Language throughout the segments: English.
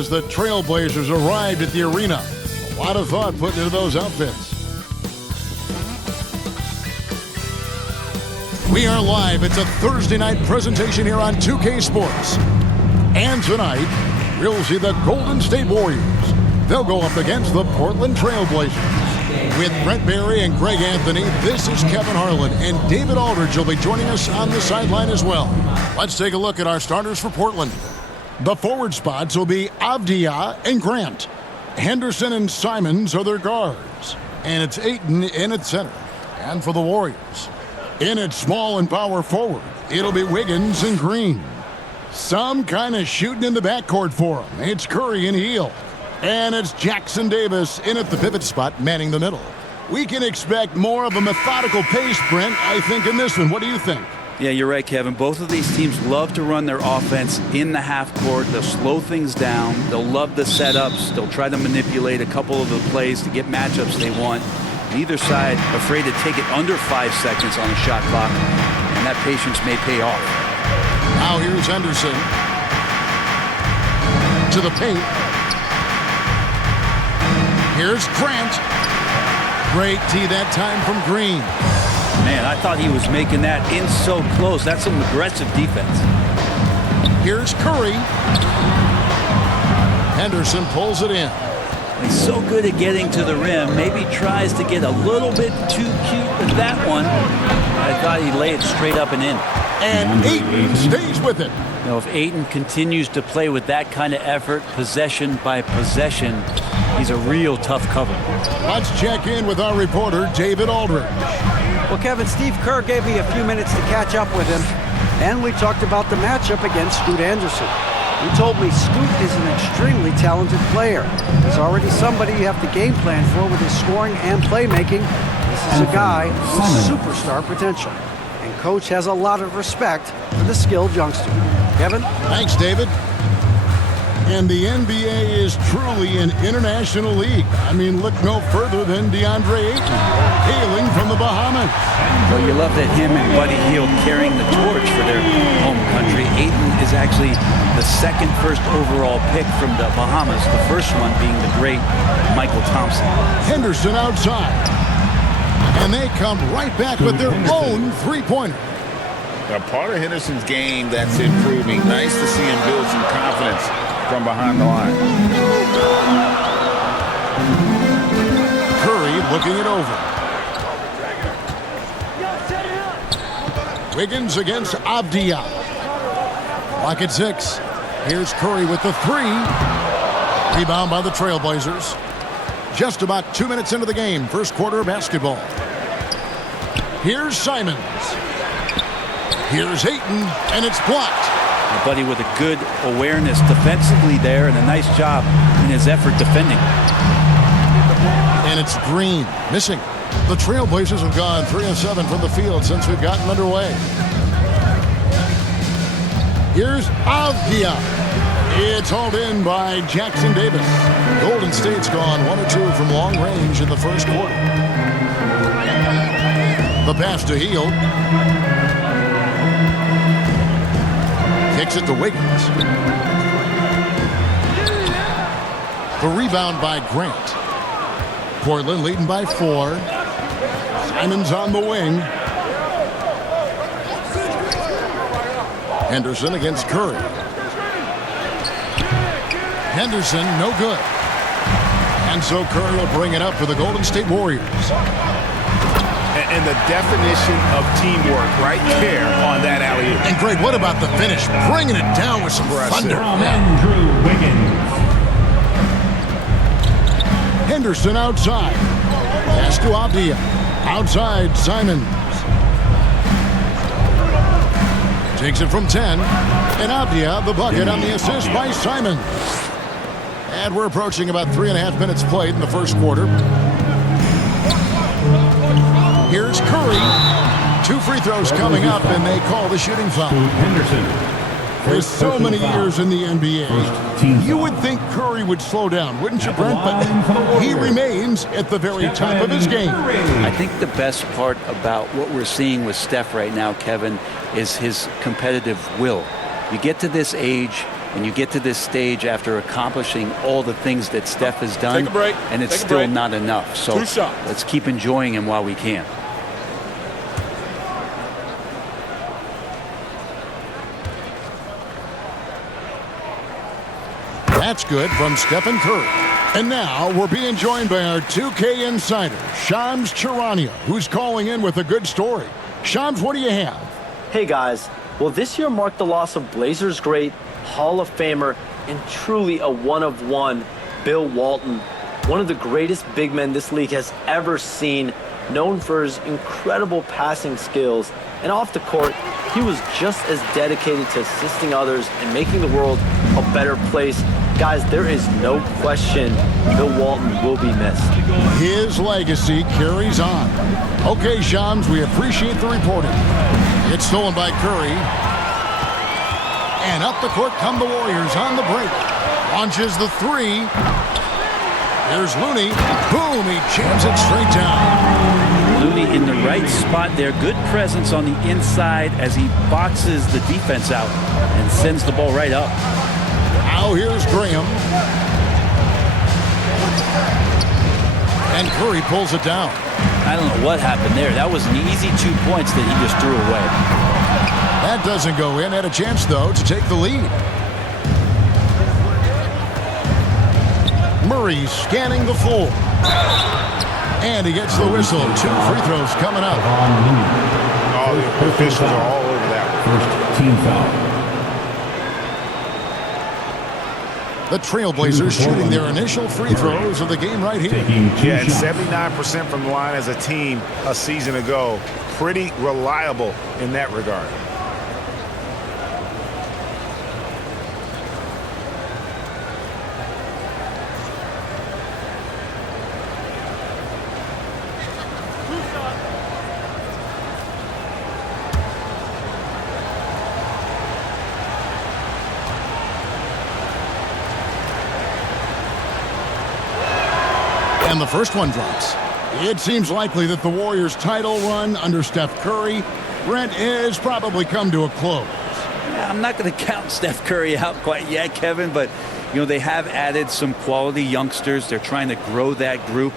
as the Trailblazers arrived at the arena. A lot of thought put into those outfits. We are live. It's a Thursday night presentation here on 2K Sports. And tonight, we'll see the Golden State Warriors. They'll go up against the Portland Trailblazers. With Brent Barry and Greg Anthony, this is Kevin Harlan, and David Aldridge will be joining us on the sideline as well. Let's take a look at our starters for Portland. The forward spots will be Avdia and Grant. Henderson and Simons are their guards. And it's Ayton in at center. And for the Warriors, in at small and power forward, it'll be Wiggins and Green. Some kind of shooting in the backcourt for them. It's Curry and Hield. And it's Jackson Davis in at the pivot spot, manning the middle. We can expect more of a methodical pace, Brent, I think, in this one. What do you think? Yeah, you're right, Kevin. Both of these teams love to run their offense in the half court. They'll slow things down. They'll love the setups. They'll try to manipulate a couple of the plays to get matchups they want. Neither side afraid to take it under 5 seconds on a shot clock, and that patience may pay off. Now here's Henderson to the paint. Here's Grant. Great tee that time from Green. Man, I thought he was making that in so close. That's some aggressive defense. Here's Curry. Henderson pulls it in. He's so good at getting to the rim. Maybe tries to get a little bit too cute with that one. I thought he'd lay it straight up and in. And Ayton stays with it. You know, if Ayton continues to play with that kind of effort, possession by possession, he's a real tough cover. Let's check in with our reporter, David Aldridge. Well, Kevin, Steve Kerr gave me a few minutes to catch up with him, and we talked about the matchup against Scoot Anderson. He told me Scoot is an extremely talented player. He's already somebody you have to game plan for with his scoring and playmaking. This is a guy with superstar potential. And Coach has a lot of respect for the skilled youngster. Kevin? Thanks, David. And the NBA is truly an international league. I mean, look no further than Deandre Ayton, hailing from the Bahamas. Well, you love that him and Buddy Hield carrying the torch for their home country. Ayton is actually the second first overall pick from the Bahamas, the first one being the great Michael Thompson. Henderson outside. And they come right back with their own three-pointer. A part of Henderson's game that's improving. Nice to see him build some confidence from behind the line. Curry looking it over. Wiggins against Avdia. Lock at 6. Here's Curry with the 3. Rebound by the Trailblazers. Just about 2 minutes into the game. First quarter of basketball. Here's Simons. Here's Ayton, and it's blocked. Buddy with a good awareness defensively there and a nice job in his effort defending. And it's Green missing. The Trailblazers have gone 3 of 7 from the field since we've gotten underway. Here's Avdia. It's hauled in by Jackson Davis. Golden State's gone 1 of 2 from long range in the first quarter. The pass to Hield. Kicks it to Wiggins. The rebound by Grant. Portland leading by 4. Simons on the wing. Henderson against Curry. Henderson, no good. And so Curry will bring it up for the Golden State Warriors. And the definition of teamwork right there on that alley-oop. And Greg, what about the finish? Bringing it down with some thunder. Andrew Wiggins. Henderson outside. Pass to Avdia. Outside, Simons. Takes it from 10. And Avdia, the bucket on the assist by Simons. And we're approaching about 3.5 minutes played in the first quarter. Here's Curry. 2 free throws coming up, and they call the shooting foul. Henderson. For so many years in the NBA, you would think Curry would slow down, wouldn't you, Brent? But he remains at the very top of his game. I think the best part about what we're seeing with Steph right now, Kevin, is his competitive will. You get to this age, And you get to this stage after accomplishing all the things that Steph has done, Take a break. and it's Take a still break. not enough. So 2 shots. let's keep enjoying him while we can. That's good from Stephen Curry. And now we're being joined by our 2K insider, Shams Charania, who's calling in with a good story. Shams, what do you have? Hey guys, well this year marked the loss of Blazers great, Hall of Famer, and truly a one-of-one, Bill Walton. One of the greatest big men this league has ever seen, known for his incredible passing skills. And off the court, he was just as dedicated to assisting others and making the world a better place. Guys, there is no question Bill Walton will be missed. His legacy carries on. Okay, Shams, we appreciate the reporting. It's stolen by Curry. And up the court come the Warriors on the break. Launches the three. Here's Looney. Boom, he jams it straight down. Looney in the right spot there. Good presence on the inside as he boxes the defense out and sends the ball right up. Now here's Graham. And Curry pulls it down. I don't know what happened there. That was an easy 2 points that he just threw away. That doesn't go in. Had a chance, though, to take the lead. Murray scanning the floor. And he gets the whistle. 2 free throws coming up. All the officials are all over that. First team foul. The Trailblazers shooting their initial free throws of the game right here. Taking 2 Yeah, and shots. 79% from the line as a team a season ago. Pretty reliable in that regard. And the first one drops. It seems likely that the Warriors' title run under Steph Curry, Brent, has probably come to a close. I'm not going to count Steph Curry out quite yet, Kevin, but you know they have added some quality youngsters. They're trying to grow that group.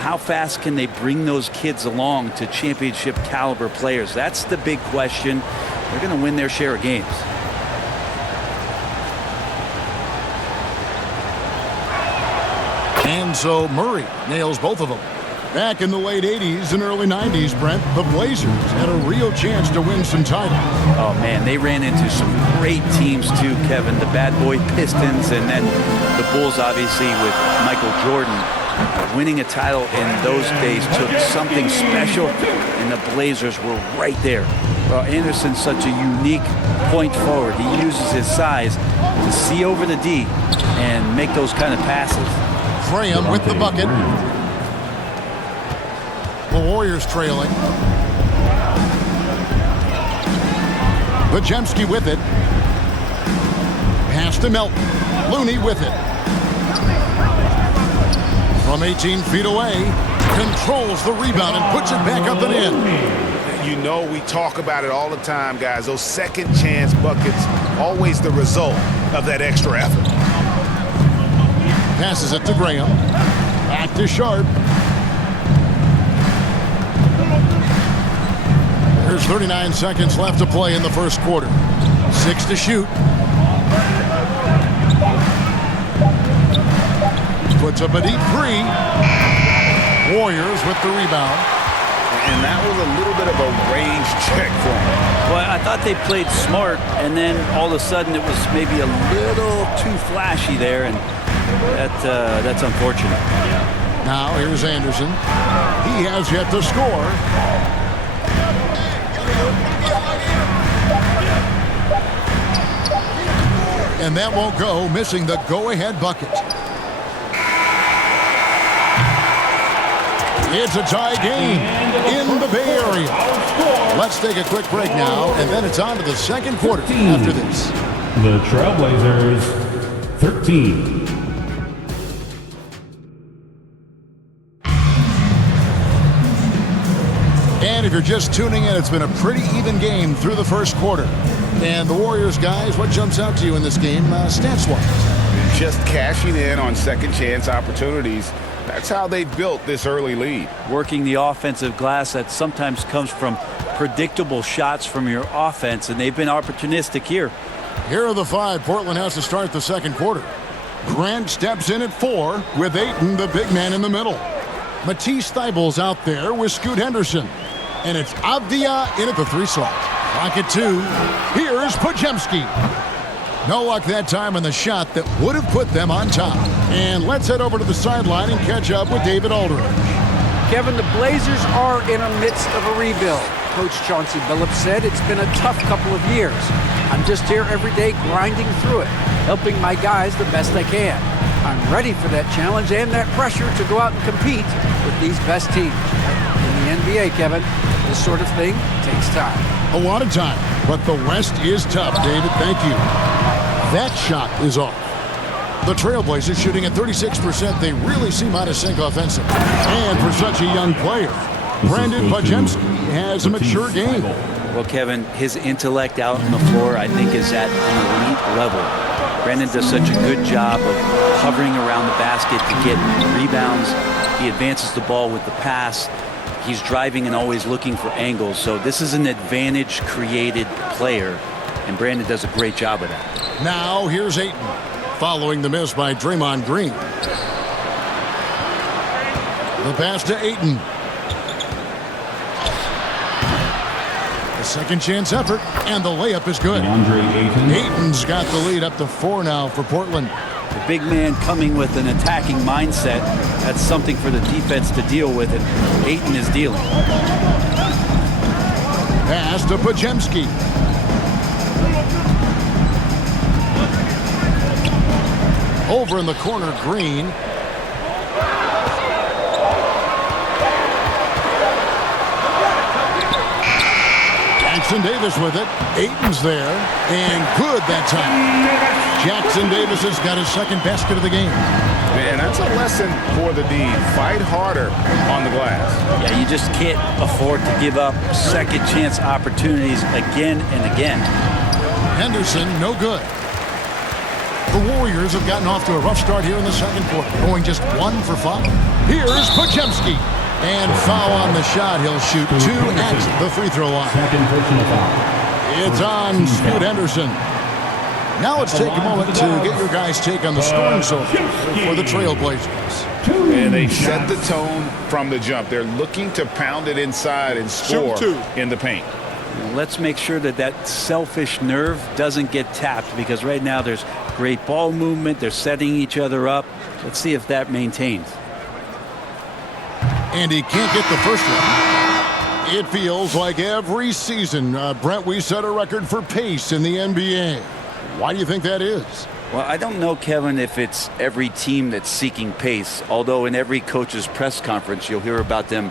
How fast can they bring those kids along to championship caliber players? That's the big question. They're going to win their share of games. And so Murray nails both of them. Back in the late 80s and early 90s, Brent, the Blazers had a real chance to win some titles. Oh, man, they ran into some great teams, too, Kevin. The Bad Boy Pistons and then the Bulls, obviously, with Michael Jordan. Winning a title in those days took something special, and the Blazers were right there. Well, Henderson's such a unique point forward. He uses his size to see over the D and make those kind of passes. Graham with the bucket. The Warriors trailing. Bajemski with it. Pass to Melton. Looney with it. From 18 feet away, controls the rebound and puts it back up and in. You know, we talk about it all the time, guys. Those second chance buckets, always the result of that extra effort. Passes it to Graham. Back to Sharp. There's 39 seconds left to play in the first quarter. 6 to shoot. Puts up a deep three. Warriors with the rebound. And that was a little bit of a range check for him. Well, I thought they played smart, and then all of a sudden it was maybe a little too flashy there, and that's unfortunate. Now here's Anderson. He has yet to score. And that won't go, missing the go-ahead bucket. It's a tie game in the Bay Area. Let's take a quick break now, and then it's on to the second quarter after this. The Trailblazers, 13. And it's if you're just tuning in, it's been a pretty even game through the first quarter. And the Warriors, guys, what jumps out to you in this game, stats-wise? Just cashing in on second chance opportunities. That's how they built this early lead. Working the offensive glass that sometimes comes from predictable shots from your offense, and they've been opportunistic here. Here are the 5 Portland has to start the second quarter. Grant steps in at 4 with Ayton, the big man, in the middle. Matisse Thybulle's out there with Scoot Henderson. And it's Avdia in at the 3 slot. Clock at 2. Here's Podziemski. No luck that time on the shot that would have put them on top. And let's head over to the sideline and catch up with David Aldridge. Kevin, the Blazers are in the midst of a rebuild. Coach Chauncey Billups said it's been a tough couple of years. I'm just here every day grinding through it, helping my guys the best I can. I'm ready for that challenge and that pressure to go out and compete with these best teams. In the NBA, Kevin, this sort of thing takes time. A lot of time, but the West is tough, David. Thank you. That shot is off. The Trailblazers shooting at 36%. They really seem out of sync offensively. And for such a young player, Brandon Podziemski has a mature game. Well, Kevin, his intellect out on the floor, I think, is at an elite level. Brandon does such a good job of hovering around the basket to get rebounds. He advances the ball with the pass. He's driving and always looking for angles. So this is an advantage-created player, and Brandon does a great job of that. Now here's Ayton, following the miss by Draymond Green. The pass to Ayton. A second chance effort, and the layup is good. Deandre Ayton. Ayton's got the lead up to 4 now for Portland. The big man coming with an attacking mindset. That's something for the defense to deal with, and Ayton is dealing. Pass to Podziemski. Over in the corner, Green. Jackson Davis with it. Ayton's there, and good that time. Jackson Davis has got his second basket of the game. And that's a lesson for the D. Fight harder on the glass. Yeah, you just can't afford to give up second chance opportunities again and again. Henderson, no good. The Warriors have gotten off to a rough start here in the second quarter, going just 1 for 5. Here's Podziemski. And foul on the shot. He'll shoot 2 at the free throw line. Second personal foul. It's on Scoot Henderson. Now let's take a moment to get your guys' take on the scoring so far for the Trailblazers. And they set the tone from the jump. They're looking to pound it inside and score in the paint. Let's make sure that that selfish nerve doesn't get tapped, because right now there's great ball movement. They're setting each other up. Let's see if that maintains. And he can't get the first one. It feels like every season, Brent, we set a record for pace in the NBA. Why do you think that is? Well, I don't know, Kevin, if it's every team that's seeking pace, although in every coach's press conference you'll hear about them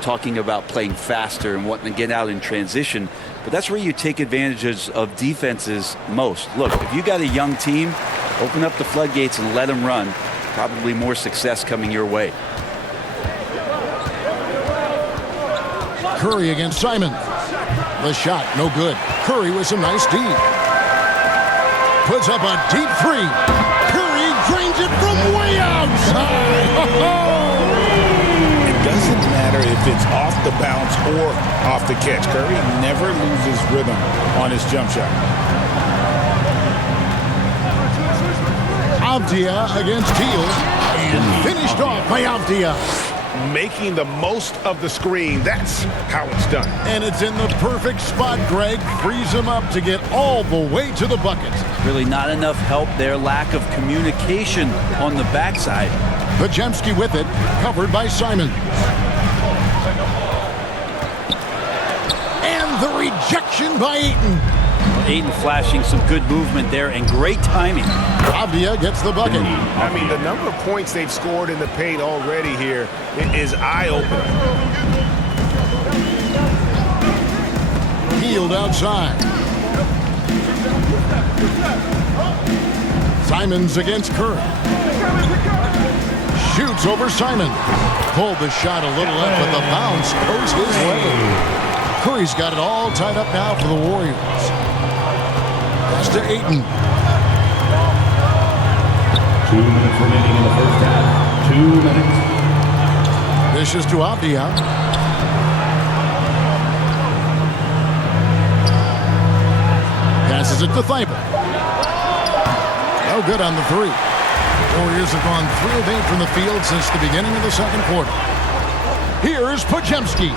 talking about playing faster and wanting to get out in transition. But that's where you take advantages of defenses most. Look, if you got a young team, open up the floodgates and let them run. Probably more success coming your way. Curry against Simon. The shot, no good. Curry with some nice D. Puts up a deep 3. Curry drains it from way outside. It doesn't matter if it's off the bounce or off the catch. Curry never loses rhythm on his jump shot. Avdia against Teal. And finished off by Avdia. Making the most of the screen. That's how it's done. And it's in the perfect spot, Greg. Frees him up to get all the way to the bucket. Really not enough help there. Lack of communication on the backside. Podziemski with it, covered by Simon. And the rejection by Ayton. Ayton flashing some good movement there and great timing. Avdia gets the bucket. I mean, the number of points they've scored in the paint already here is eye-opening. Healed outside. Simons against Curry. Shoots over Simon. Pulled the shot a little in, but the bounce goes his way. Curry's got it all tied up now for the Warriors. Pass to Ayton. 2 minutes remaining in the first half. 2 minutes. Dishes to Avdia. Passes it to Thibault. No good on the three. Warriors have gone 3 of 8 from the field since the beginning of the second quarter. Here's Podziemski.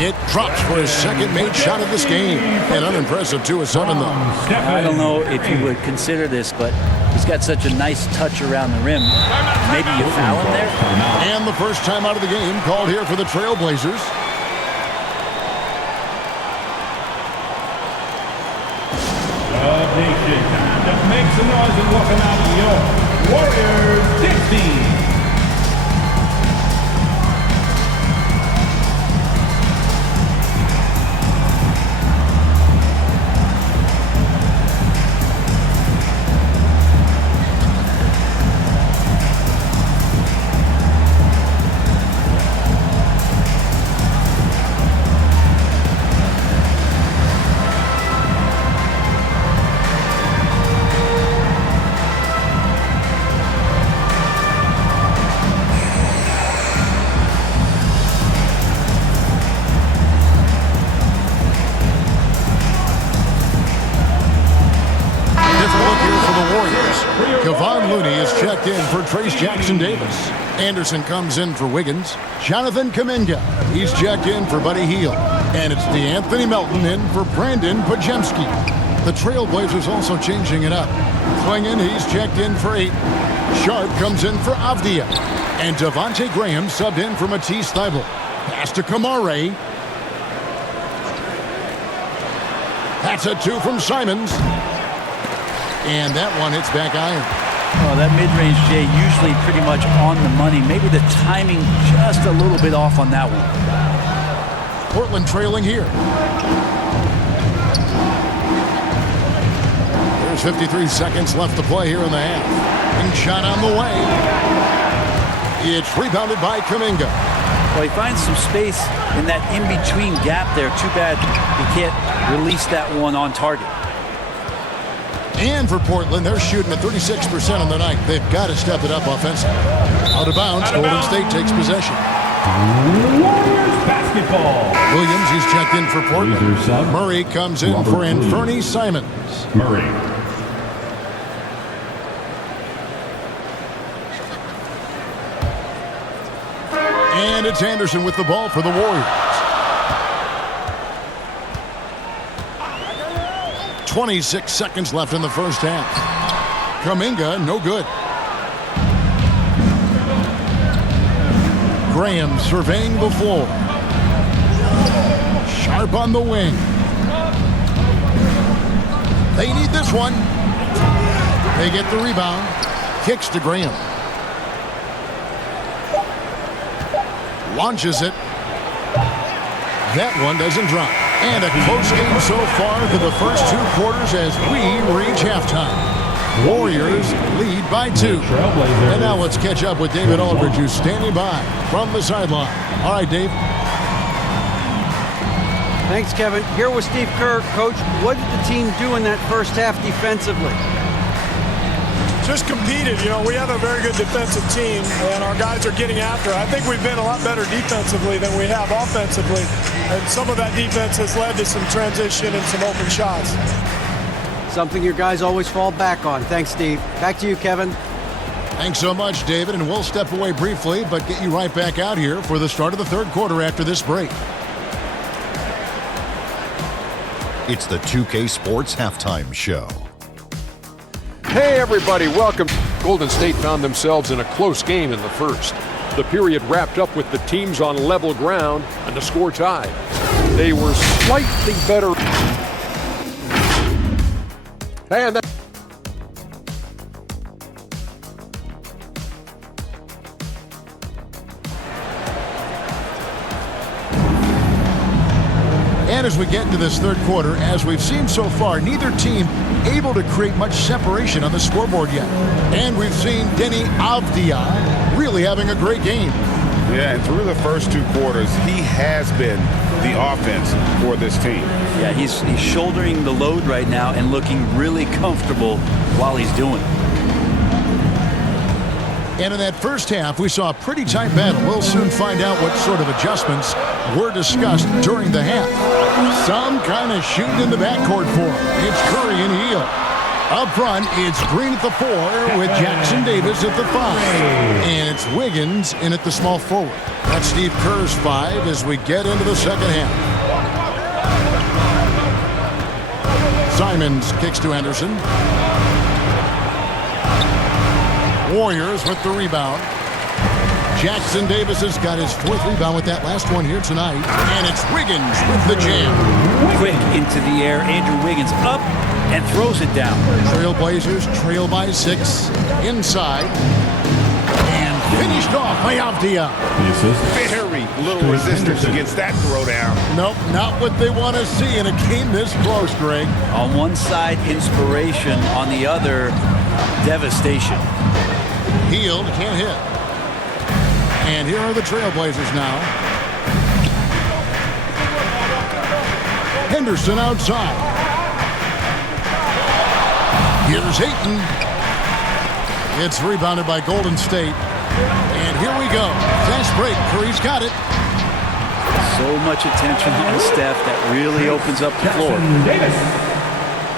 It drops for his second made shot of this game. An unimpressive 2 of 7, though. I don't know if you would consider this, but he's got such a nice touch around the rim. Maybe you foul him there? And the first time out of the game called here for the Trailblazers. Nation, time to make some noise and welcome out your Warriors 16. Henderson comes in for Wiggins. Jonathan Kuminga. He's checked in for Buddy Hield. And it's Deanthony Melton in for Brandon Podziemski. The Trailblazers also changing it up. Klingon, he's checked in for 8. Sharp comes in for Avdia. And Devontae Graham subbed in for Matisse Thybulle. Pass to Kamare. That's a 2 from Simons. And that one hits back iron. Oh, that mid-range, Jay, usually pretty much on the money. Maybe the timing just a little bit off on that one. Portland trailing here. There's 53 seconds left to play here in the half. And shot on the way. It's rebounded by Kuminga. Well, he finds some space in that in-between gap there. Too bad he can't release that one on target. And for Portland, they're shooting at 36% on the night. They've got to step it up offensively. Out of bounds, Golden State takes possession. Warriors basketball. Williams, he's checked in for Portland. Murray comes in for Anthony Simons. Murray. And it's Henderson with the ball for the Warriors. 26 seconds left in the first half. Kuminga, no good. Graham surveying the floor. Sharp on the wing. They need this one. They get the rebound. Kicks to Graham. Launches it. That one doesn't drop. And a close game so far to the first 2 quarters as we reach halftime. Warriors lead by 2. And now let's catch up with David Aldridge, who's standing by from the sideline. All right, Dave. Thanks, Kevin. Here with Steve Kerr. Coach, what did the team do in that first half defensively? Just competed. You know, we have a very good defensive team, and our guys are getting after it. I think we've been a lot better defensively than we have offensively, and some of that defense has led to some transition and some open shots. Something your guys always fall back on. Thanks, Steve. Back to you, Kevin. Thanks so much, David, and we'll step away briefly, but get you right back out here for the start of the third quarter after this break. It's the 2K Sports Halftime Show. Hey everybody, welcome. Golden State found themselves in a close game in the first. The period wrapped up with the teams on level ground and the score tied. They were slightly better. And that And as we get into this third quarter, as we've seen so far, neither team able to create much separation on the scoreboard yet. And we've seen Denny Avdia really having a great game. Yeah, and through the first 2 quarters, he has been the offense for this team. Yeah, he's shouldering the load right now and looking really comfortable while he's doing it. And in that first half, we saw a pretty tight battle. We'll soon find out what sort of adjustments were discussed during the half. Some kind of shooting in the backcourt for him. It's Curry and Hield. Up front, it's Green at the 4 with Jackson Davis at the 5. And it's Wiggins in at the small forward. That's Steve Kerr's 5 as we get into the second half. Simons kicks to Henderson. Warriors with the rebound. Jackson Davis has got his 4th rebound with that last one here tonight. And it's Wiggins with the jam. Quick into the air. Andrew Wiggins up and throws it down. Trailblazers trail by 6 inside. And finished off by Avdia. Very little resistance against that throwdown. Nope, not what they want to see in a game this close, Greg. On one side, inspiration. On the other, devastation. Hield can't hit. And here are the Trailblazers now. Henderson outside. Here's Ayton. It's rebounded by Golden State. And here we go. Fast break. Curry's got it. So much attention on Steph that really opens up the floor. Davis.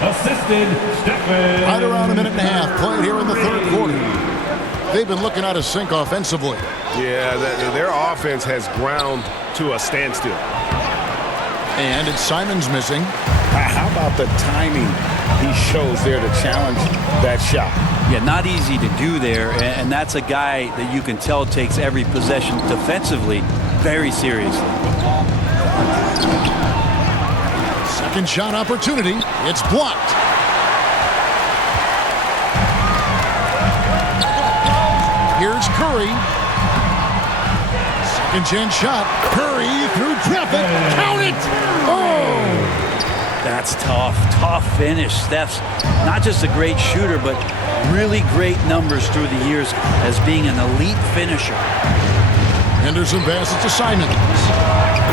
Assisted Stephen. Right around a minute and a half played here in the 3rd quarter. They've been looking out of sync offensively. Yeah, their offense has ground to a standstill. And it's Simons missing. How about the timing he shows there to challenge that shot? Yeah, not easy to do there, and that's a guy that you can tell takes every possession defensively very seriously. Second shot opportunity. It's blocked. Here's Curry. Second chance shot. Curry through traffic. Count it! Oh! That's tough. Tough finish. Steph's not just a great shooter, but really great numbers through the years as being an elite finisher. Henderson passes to Simons.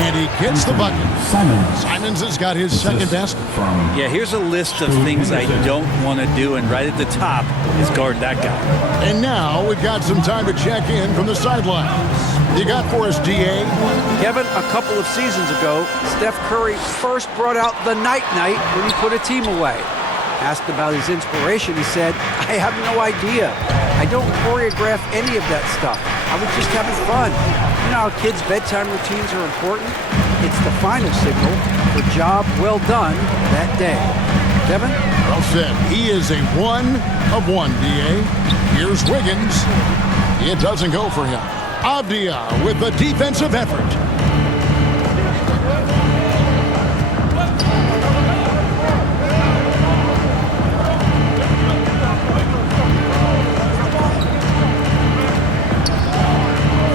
And he gets the bucket. Simons has got his second best. Yeah, here's a list of things I don't want to do, and right at the top is guard that guy. And now we've got some time to check in from the sidelines. You got for us, DA? Kevin, a couple of seasons ago, Steph Curry first brought out the night-night when he put a team away. Asked about his inspiration, he said, I have no idea. I don't choreograph any of that stuff. I was just having fun. You know how kids' bedtime routines are important? It's the final signal for job well done that day. Kevin? Well said. He is a 1 of 1, DA. Here's Wiggins. It doesn't go for him. Avdia with the defensive effort.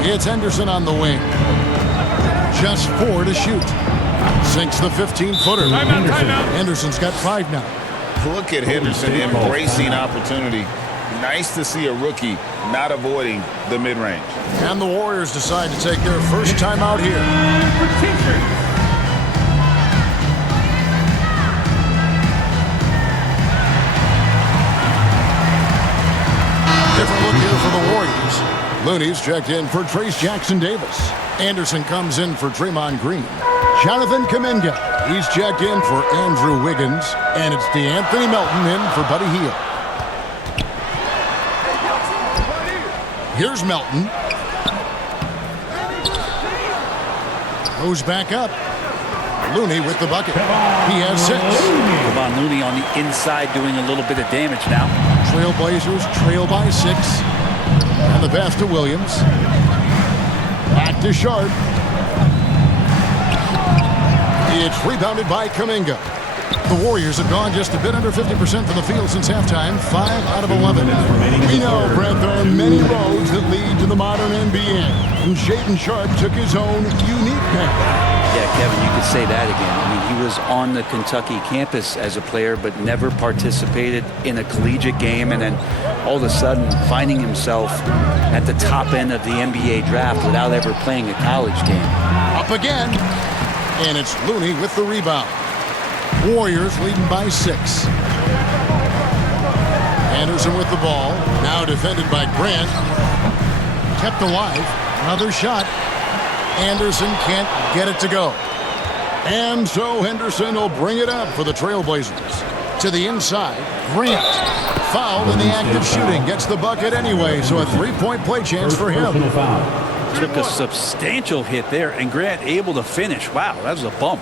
It's Henderson on the wing. Just 4 to shoot. Sinks the 15-footer. Henderson's got 5 now. Look at Henderson embracing opportunity. Nice to see a rookie not avoiding the mid-range. And the Warriors decide to take their first time out here. Different look here for the Warriors. Looney's checked in for Trace Jackson Davis. Anderson comes in for Draymond Green. Jonathan Kuminga, he's checked in for Andrew Wiggins. And it's De'Anthony Melton in for Buddy Hield. Here's Melton. Goes back up. Looney with the bucket. He has 6. Kevon Looney on the inside doing a little bit of damage now. Trailblazers trail by 6. And the pass to Williams. Back to Sharp. It's rebounded by Kuminga. The Warriors have gone just a bit under 50% from the field since halftime, 5 out of 11. We know, Brett, there are many roads that lead to the modern NBA, and Shaedon Sharpe took his own unique path. Yeah, Kevin, you could say that again. I mean, he he was on the Kentucky campus as a player, but never participated in a collegiate game, and then all of a sudden finding himself at the top end of the NBA draft without ever playing a college game. Up again, and it's Looney with the rebound. Warriors leading by 6. Henderson with the ball, now defended by Grant. Kept alive, another shot. Anderson can't get it to go. And so Henderson will bring it up for the Trailblazers. To the inside, Grant. Fouled in the act of shooting. Gets the bucket anyway, so a three-point play chance for him. Took a substantial hit there, and Grant able to finish. Wow, that was a bump.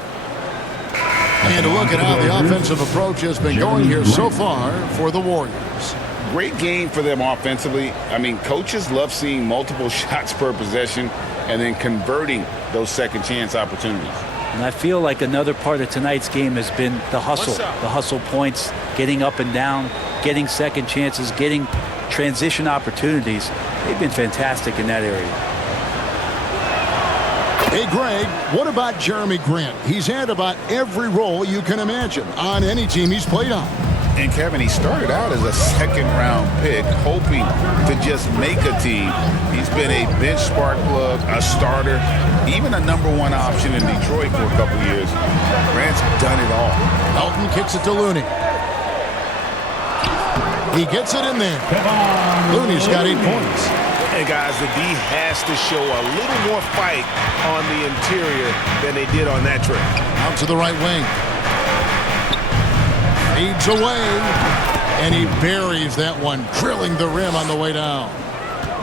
And a look at how the offensive approach has been going here so far for the Warriors. Great game for them offensively. I mean, coaches love seeing multiple shots per possession and then converting those second chance opportunities. And I feel like another part of tonight's game has been the hustle. The hustle points, getting up and down, getting second chances, getting transition opportunities. They've been fantastic in that area. Hey, Greg, what about Jeremy Grant? He's had about every role you can imagine on any team he's played on. And Kevin, he started out as a second-round pick, hoping to just make a team. He's been a bench spark plug, a starter, even a #1 option in Detroit for a couple years. Grant's done it all. Elton kicks it to Looney. He gets it in there. Looney's got 8 points. And guys, the D has to show a little more fight on the interior than they did on that trip. Out to the right wing. Fades away, and he buries that one, drilling the rim on the way down.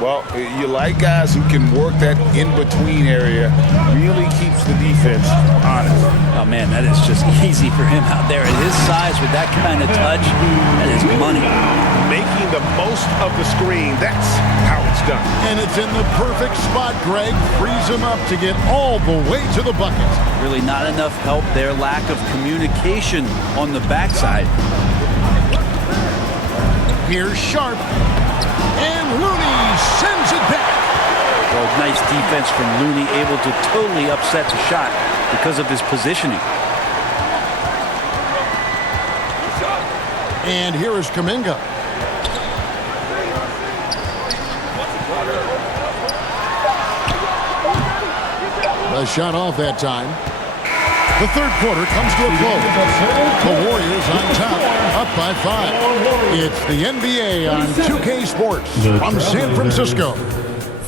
Well, you like guys who can work that in-between area, really keeps the defense honest. Oh, man, that is just easy for him out there. At his size with that kind of touch, that is money. Making the most of the screen, that's how it's done. And it's in the perfect spot, Greg. Frees him up to get all the way to the bucket. Really not enough help there. Lack of communication on the backside. Here's Sharp. And Looney sends it back. Well, nice defense from Looney, able to totally upset the shot because of his positioning. And here is Kuminga. The shot off that time. The third quarter comes to a close. The Warriors on top, up by 5. It's the NBA on 2K Sports from San Francisco.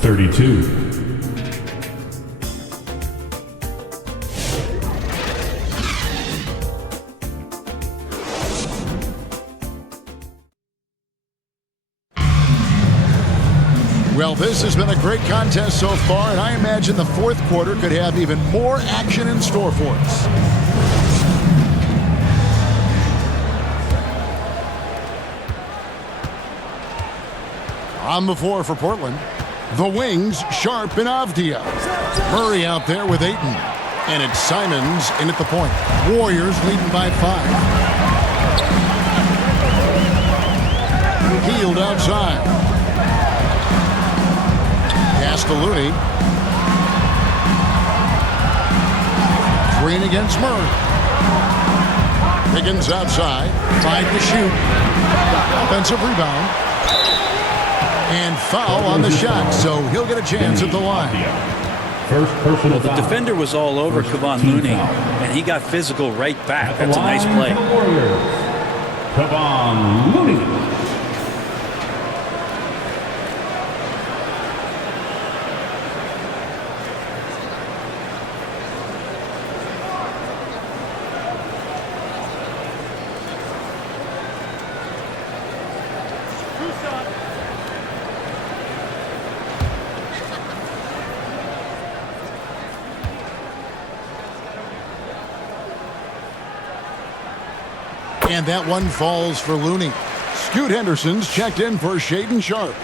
32. Well, this has been a great contest so far, and I imagine the fourth quarter could have even more action in store for us. On the floor for Portland, the wings, Sharp and Avdia. Murray out there with Ayton, and it's Simons in at the point. Warriors leading by 5. Healed outside. Pass to Looney. Green against Murray. Higgins outside. Tried to shoot. Offensive rebound. And foul on the shot, so he'll get a chance at the line. Well, the defender was all over Kevon Looney, and he got physical right back. That's a nice play. Kevon Looney. And that one falls for Looney. Scoot Henderson's checked in for Shaedon Sharp.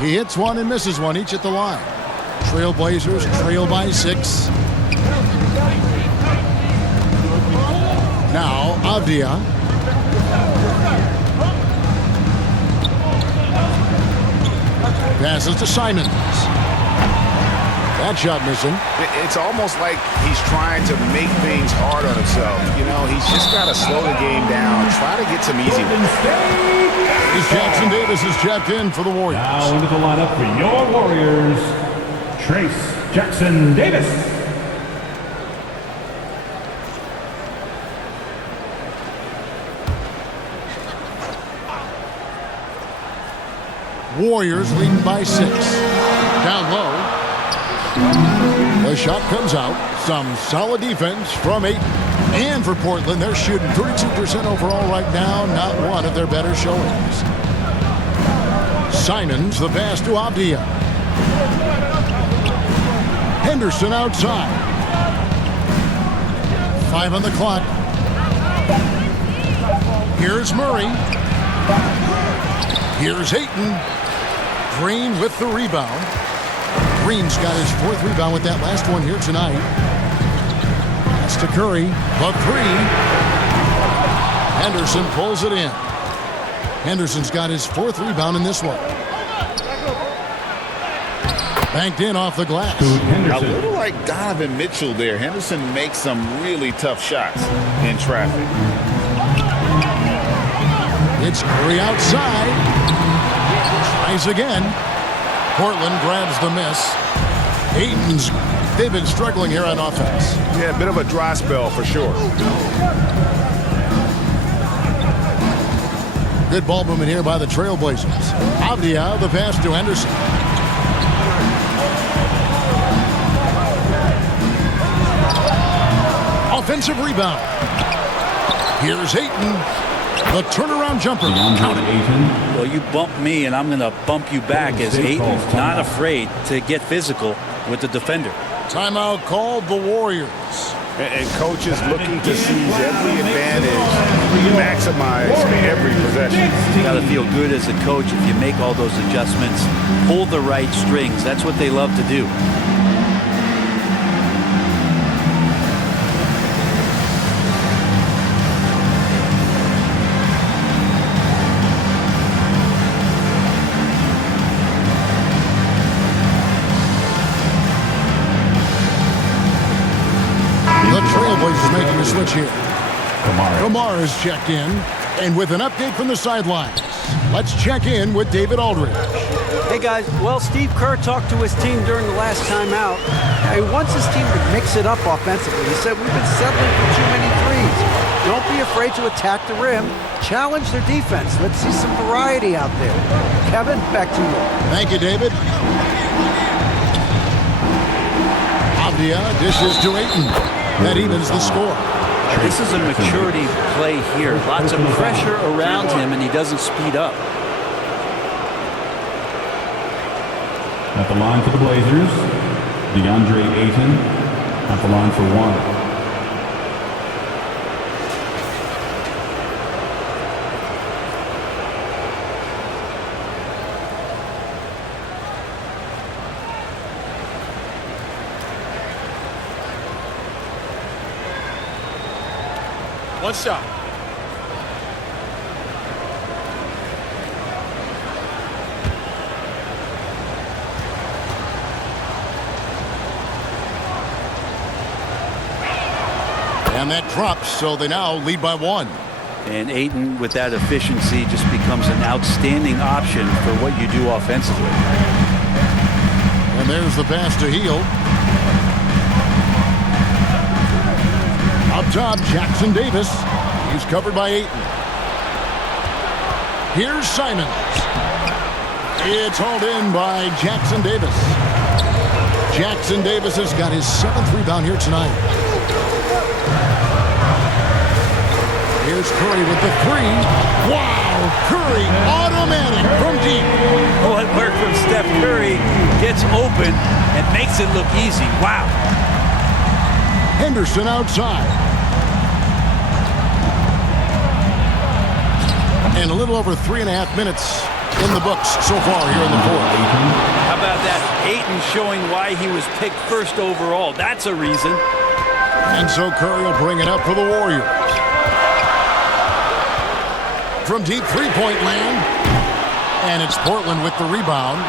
He hits one and misses one, each at the line. Trailblazers trail by 6. Now, Avdia. Passes to Simons. That shot missing. It's almost like he's trying to make things hard on himself. You know, he's just got to slow the game down, try to get some easy ones. Jackson Davis is checked in for the Warriors. Now into the lineup for your Warriors, Trace Jackson Davis. Warriors leading by 6. Down low. The shot comes out. Some solid defense from Ayton. And for Portland, they're shooting 32% overall right now. Not one of their better showings. Simons, the pass to Avdia. Henderson outside. 5 on the clock. Here's Murray. Here's Ayton. Green with the rebound. Green's got his 4th rebound with that last one here tonight. That's to Curry. The 3. Henderson pulls it in. Henderson's got his 4th rebound in this one. Banked in off the glass. A little like Donovan Mitchell there. Henderson makes some really tough shots in traffic. It's Curry outside. Tries again. Portland grabs the miss. They've been struggling here on offense. Yeah, a bit of a dry spell for sure. Good ball movement here by the Trailblazers. Avdia, the pass to Henderson. Offensive rebound. Here's Ayton. The turnaround jumper. Well, you bump me, and I'm going to bump you back as Ayton, not afraid to get physical with the defender. Timeout called the Warriors. And coaches looking to seize every advantage, maximize every possession. You got to feel good as a coach if you make all those adjustments, pull the right strings. That's what they love to do. Trailblazers making a switch here. Kamara is checked in. And with an update from the sidelines, let's check in with David Aldridge. Hey, guys. Well, Steve Kerr talked to his team during the last timeout. He wants his team to mix it up offensively. He said, we've been settling for too many threes. Don't be afraid to attack the rim. Challenge their defense. Let's see some variety out there. Kevin, back to you. Thank you, David. Avdia dishes to Ayton. That evens the score. This is a maturity play here. Lots of pressure around him, and he doesn't speed up. At the line for the Blazers, Deandre Ayton. At the line for 1. One shot. And that drops, so they now lead by 1. And Ayton, with that efficiency, just becomes an outstanding option for what you do offensively. And there's the pass to Hield. Up top, Jackson Davis. He's covered by Ayton. Here's Simons. It's hauled in by Jackson Davis. Jackson Davis has got his 7th rebound here tonight. Here's Curry with the 3. Wow! Curry automatic from deep. What work from Steph Curry gets open and makes it look easy. Wow. Henderson outside. And a little over 3.5 minutes in the books so far here in the 4th. How about that? Ayton showing why he was picked first overall. That's a reason. And so Curry will bring it up for the Warriors. from deep three-point land. And it's Portland with the rebound.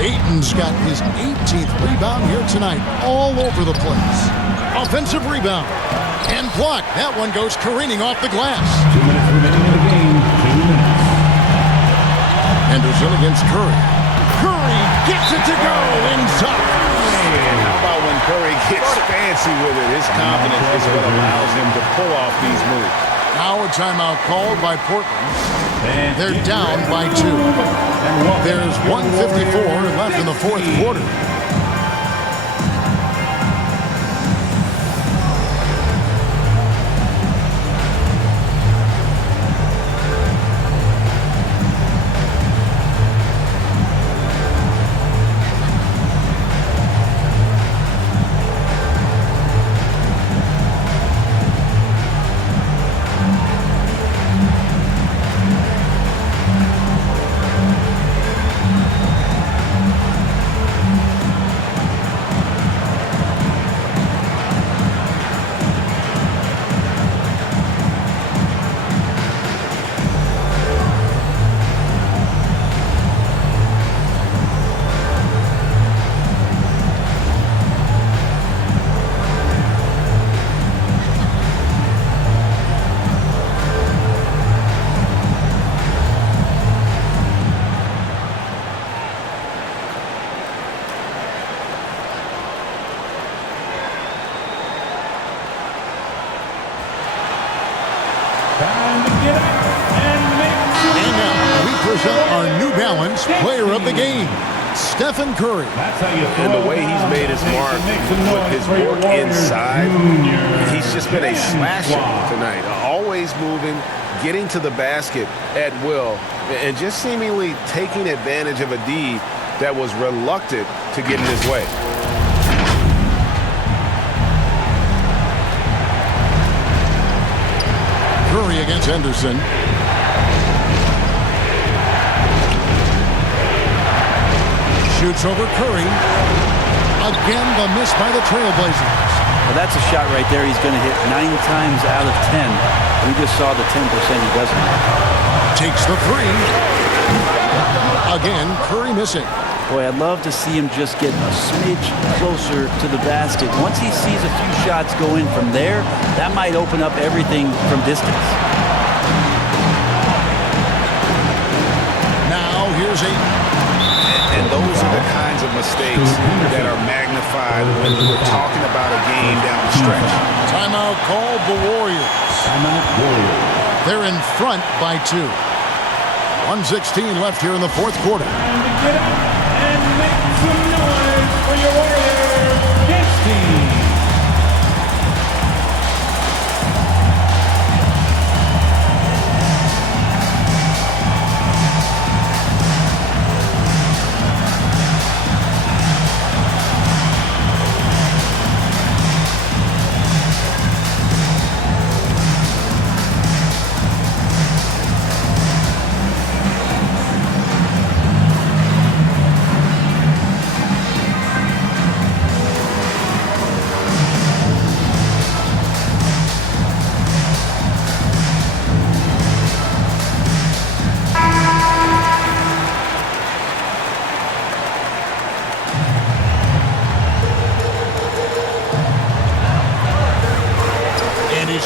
Ayton's got his 18th rebound here tonight, all over the place. Offensive rebound. And blocked. That one goes careening off the glass. 2 minutes remaining in the game. 2 minutes. Henderson against Curry. Curry gets it to go inside. And how about when Curry gets fancy with it? His confidence is what allows him to pull off these moves. Now a timeout called by Portland. They're down by 2. There's 1:54 left in the fourth quarter. And now we present our New Balance Player of the Game, Stephen Curry. And the way he's made his mark with his work inside, he's just been a slasher tonight. Always moving, getting to the basket at will, and just seemingly taking advantage of a D that was reluctant to get in his way. Curry against Henderson. Shoots over Curry. Again, the miss by the Trailblazers. Well, that's a shot right there he's going to hit 9 times out of 10. We just saw the 10% he doesn't. Takes the three. Again, Curry missing. Boy, I'd love to see him just get a smidge closer to the basket. Once he sees a few shots go in from there, that might open up everything from distance. Now, here's Ayton. And those are the kinds of mistakes that are magnified when we're talking about a game down the stretch. Timeout called the Warriors. They're in front by 2. 1:16 left here in the fourth quarter. Get up and make some noise for your Warriors dance team.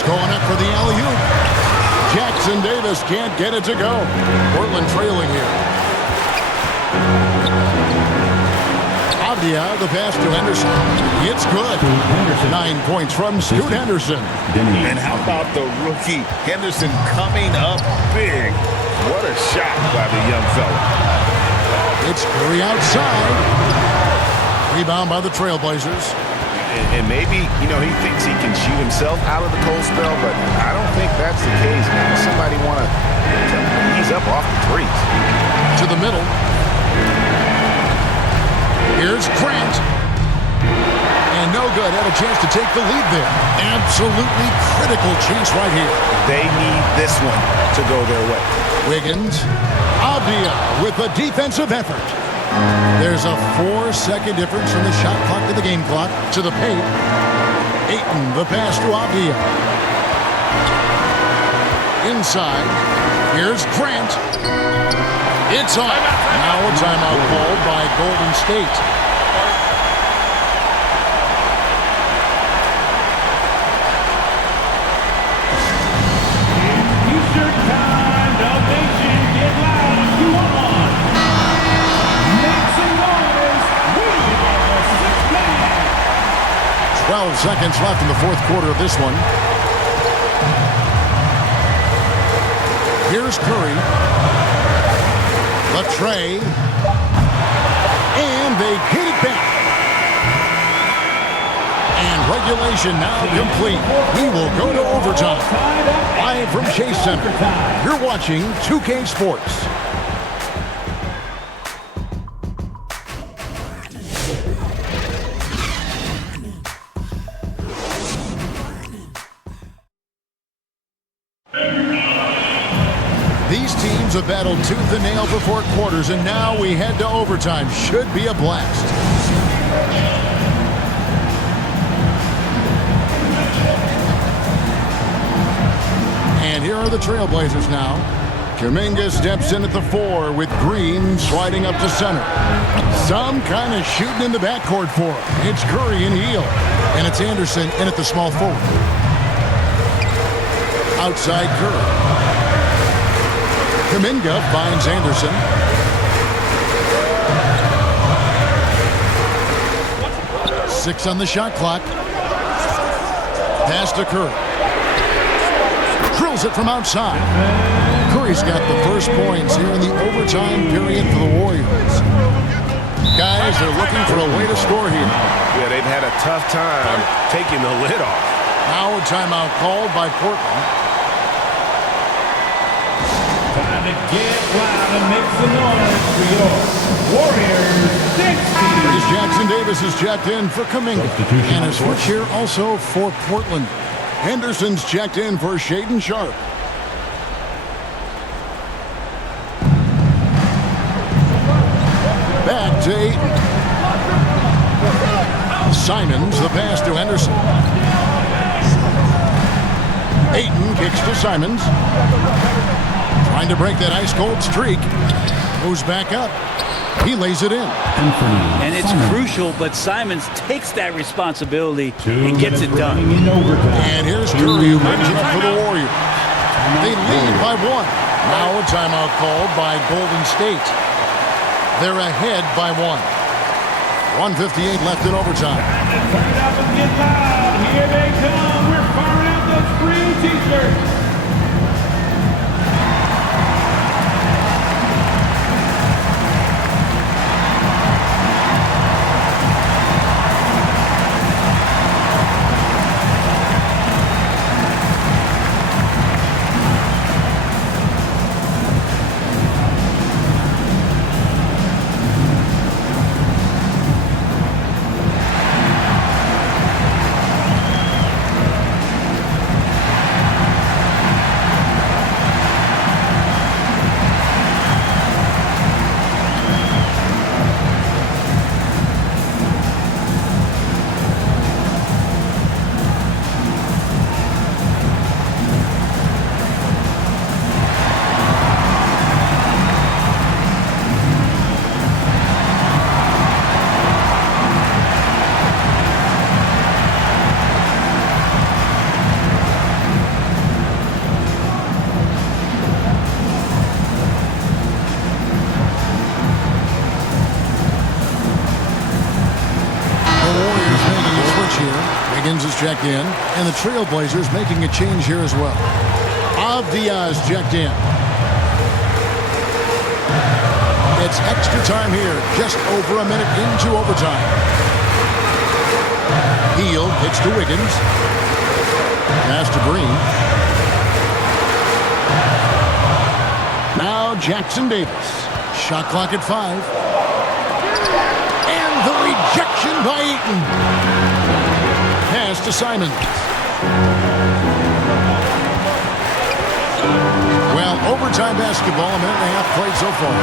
Going up for the alley-oop. Jackson Davis can't get it to go. Portland trailing here. Avdia, the pass to Henderson. It's good. 9 points from Scoot Henderson. And how about the rookie Henderson coming up big? What a shot by the young fella. It's Curry outside. Rebound by the Trailblazers. And maybe, he thinks he can shoot himself out of the cold spell, but I don't think that's the case, man. Somebody want to ease up off the threes. To the middle. Here's Grant. And no good. Had a chance to take the lead there. Absolutely critical chance right here. They need this one to go their way. Wiggins. Avdia with a defensive effort. There's a 4-second difference from the shot clock to the game clock. To the paint. Ayton, the pass to Avdia. Inside. Here's Grant. It's on. Now a timeout called by Golden State. T-shirt time, Dub Nation, get loud, 2-on-1. Make some noise, we are the sixth man. 12 seconds left in the fourth quarter of this one. Here's Curry. Latrey. And they hit it back. And regulation now complete. We will go to overtime. Live from Chase Center. You're watching 2K Sports. These teams have battled tooth and nail for 4 quarters, and now we head to overtime. Should be a blast. And here are the Trailblazers now. Kuminga steps in at the 4 with Green sliding up to center. Some kind of shooting in the backcourt for him. It's Curry and Heel. And it's Anderson in at the small forward. Outside Curry. Kuminga finds Henderson. Six on the shot clock. Pass to Curry. Drills it from outside. Curry's got the first points here in the overtime period for the Warriors. Guys, they're looking for a way to score here. Yeah, they've had a tough time taking the lid off. Now a timeout called by Portland. Time to get loud and make some noise for your Warriors 16. As Jackson Davis is checked in for Kuminga. And a switch here also for Portland. Henderson's checked in for Shaedon Sharpe. Back to Ayton. Simons, the pass to Henderson. Ayton kicks to Simons. Trying to break that ice-cold streak. Moves back up. He lays it in. And it's crucial, but Simons takes that responsibility and gets it done. And here's Curry, who brings it up for the Warriors. They lead by 1. Now a timeout called by Golden State. They're ahead by 1. 1:58 left in overtime. Turn it up and get loud. Here they come. We're firing out those free T-shirts. Checked in, and the Trailblazers making a change here as well. Diaz checked in. It's extra time here, just over a minute into overtime. Heel hits to Wiggins. Pass to Green. Now Jackson Davis. Shot clock at 5. And the rejection by Ayton. Pass to Simons. Well, overtime basketball, a minute and a half played so far.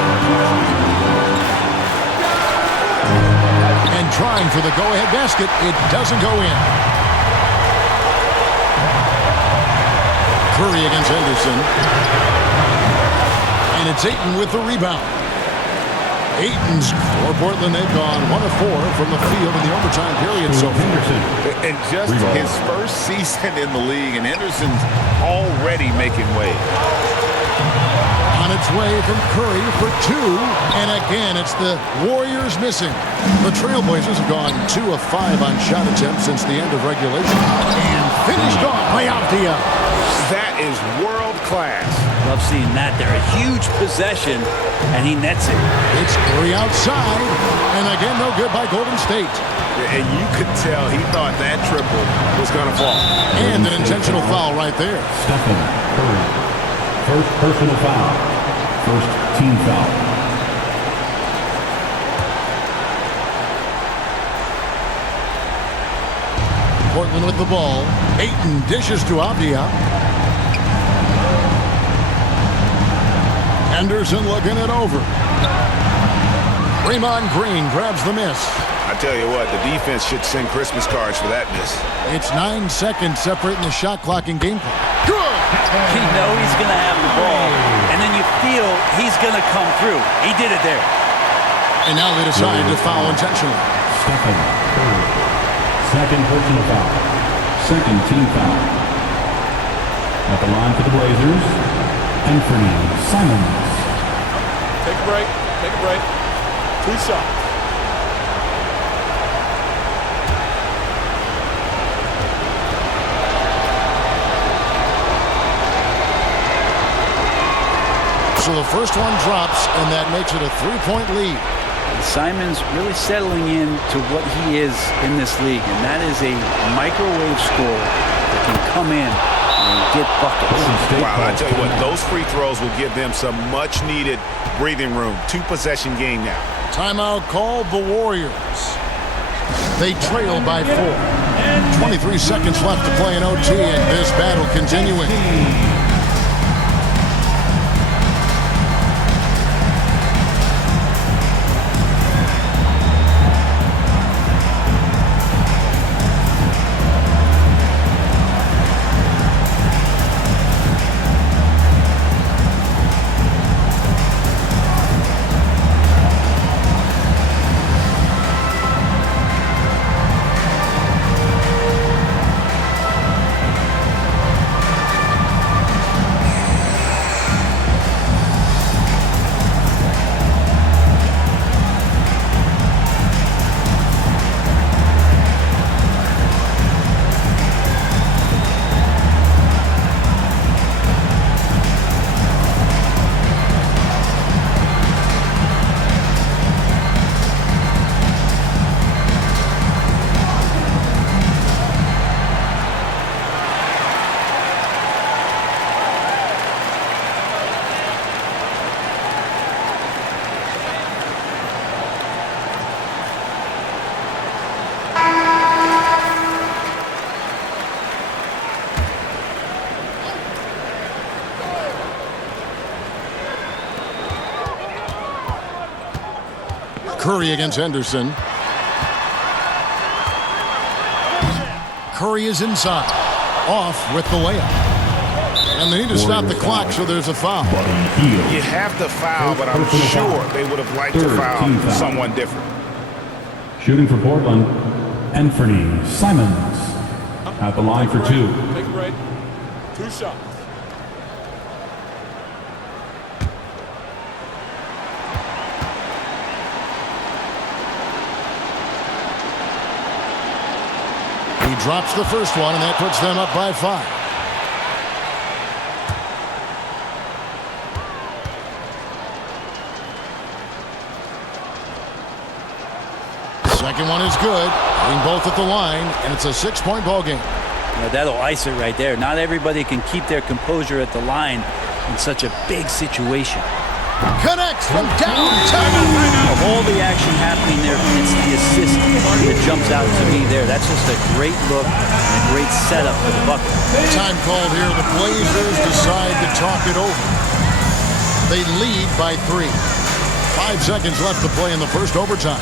And trying for the go-ahead basket, it doesn't go in. Curry against Henderson. And it's Ayton with the rebound. Ayton's for Portland. They've gone 1 of 4 from the field in the overtime period so far. And just his first season in the league, and Henderson's already making waves. On its way from Curry for 2. And again, it's the Warriors missing. The Trailblazers have gone 2 of 5 on shot attempts since the end of regulation. And finished off by Avdia. That is world class. Love seeing that there. A huge possession, and he nets it. It's Curry outside, and again, no good by Golden State. And you could tell he thought that triple was going to fall. And an intentional foul right there. Stephen Curry. First personal foul. First team foul. Portland with the ball. Ayton dishes to Avdia. Henderson looking it over. Draymond Green grabs the miss. I tell you what, the defense should send Christmas cards for that miss. It's 9 seconds separating the shot clock and game clock. Good! You know he's going to have the ball, and then you feel he's going to come through. He did it there. And now they decide to foul intentionally. Stephen Curry. Second personal foul. Second team foul. At the line for the Blazers, Anthony Simons. Take a break. Take a break. 2 shots. So the first one drops, and that makes it a 3-point lead. Simon's really settling in to what he is in this league, and that is a microwave scorer that can come in and get buckets. Wow, I tell you what, those free throws will give them some much-needed breathing room. 2-possession game now. Timeout called the Warriors. They trail by 4. 23 seconds left to play in OT, and this battle continuing. Curry against Henderson. Curry is inside. Off with the layup. And they need to stop the clock, so there's a foul. You have to foul, but I'm sure they would have liked to foul someone different. Shooting for Portland, Anthony Simons. At the line for 2. Take a break. 2 shots. He drops the first one, and that puts them up by 5. Second one is good. Hitting both at the line, and it's a 6-point ball game. Yeah, that'll ice it right there. Not everybody can keep their composure at the line in such a big situation. Connects from downtown. Of all the action happening there, it's the assist that jumps out to me there. That's just a great look and a great setup for the bucket. Time called here. The Blazers decide to talk it over. They lead by 3. 5 seconds left to play in the first overtime.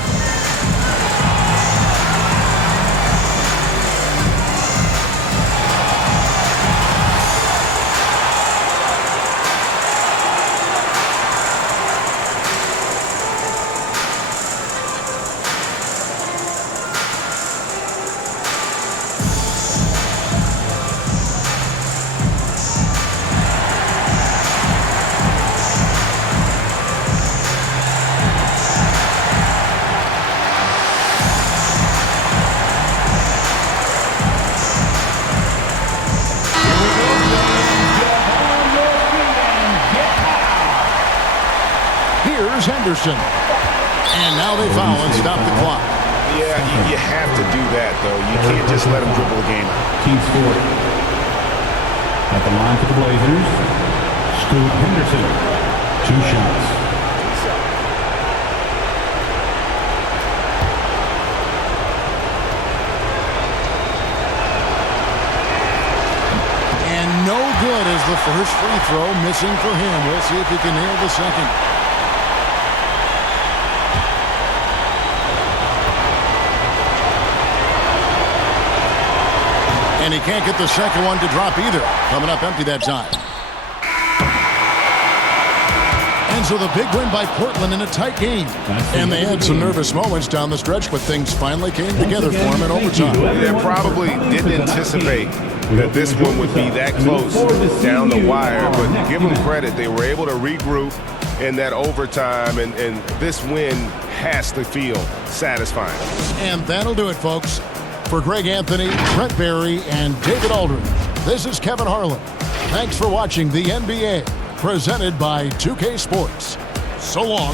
Henderson. And now they foul and stop the clock. Yeah, you have to do that, though. You can't just let them dribble the game out. Team score. At the line for the Blazers, Scoot Henderson. 2 shots. And no good as the first free throw missing for him. We'll see if he can nail the second. And he can't get the second one to drop either. Coming up empty that time. And so the big win by Portland in a tight game. And they had some nervous moments down the stretch, but things finally came together for them in overtime. They probably didn't anticipate that this one would be that close down the wire, but give them credit. They were able to regroup in that overtime, and this win has to feel satisfying. And that'll do it, folks. For Greg Anthony, Brett Barry, and David Aldridge, this is Kevin Harlan. Thanks for watching the NBA, presented by 2K Sports. So long.